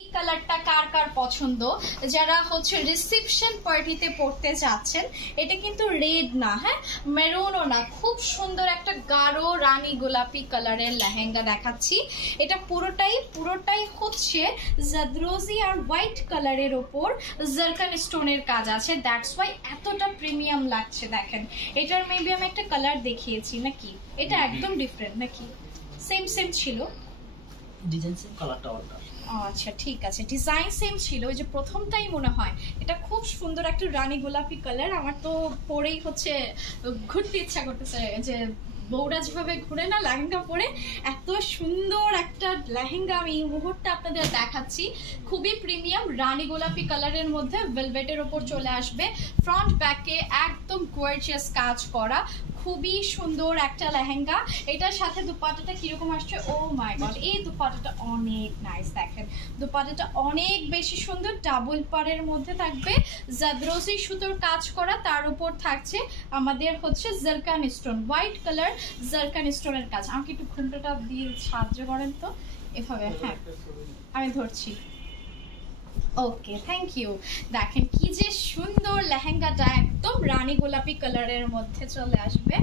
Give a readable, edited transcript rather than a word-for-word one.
কালারটা কার কার পছন্দ, যারা হচ্ছে রিসেপশন পার্টিতে পড়তে যাচ্ছেন। এটা কিন্তু রেড না, হ্যাঁ মেরুনও না, খুব সুন্দর একটা গাঢ় রানী গোলাপি কালারের লেহেঙ্গা দেখাচ্ছি। এটা পুরোটাই হচ্ছে জাদরোজি আর হোয়াইট কালারের ওপর জারকান স্টোনের কাজ আছে, দ্যাটস ওয়াই এতটা প্রিমিয়াম লাগছে। দেখেন এটার মেবি আমি একটা কালার দেখিয়েছি নাকি, এটা একদম ডিফারেন্ট নাকি, সেম ছিল ডিজাইন সেম কালারটা আলাদা। আচ্ছা ঠিক আছে, ডিজাইন সেম ছিল, ওই যে প্রথমটাই মনে হয়। এটা খুব সুন্দর একটা রানী গোলাপি কালার, আমার তো পরেই হচ্ছে ঘুরতে ইচ্ছা করতেছে, যে বউরা যেভাবে ঘুরে না লেহেঙ্গা পরে, এত সুন্দর একটা লেহেঙ্গা আমি এই মুহূর্তে আপনাদের দেখাচ্ছি। খুবই প্রিমিয়াম রানী গোলাপি কালারের মধ্যে ভেলভেটের ওপর চলে আসবে, ফ্রন্ট ব্যাকে একদম গর্জিয়াস কাজ করা, খুবই সুন্দর একটা লেহেঙ্গা। এটার সাথে দুপাট্টাটা কিরকম আসছে, ও মাই গড, এই দুপাট্টাটা অনেক নাইস। দেখেন দুপাট্টাটা অনেক বেশি সুন্দর, ডাবল পাড়ের মধ্যে থাকবে জাদরোজি সুতোর কাজ করা, তার উপর থাকছে আমাদের হচ্ছে zircon stone, white colour zircon স্টোনের কাজ। আমাকে একটু ঘুমটাটা দিয়ে সাহায্য করেন তো এভাবে, হ্যাঁ আমি ধরছি, ওকে থ্যাংক ইউ। দেখেন কি যে সুন্দর লেহেঙ্গাটা, একদম রানী গোলাপি কালারের মধ্যে চলে আসবে।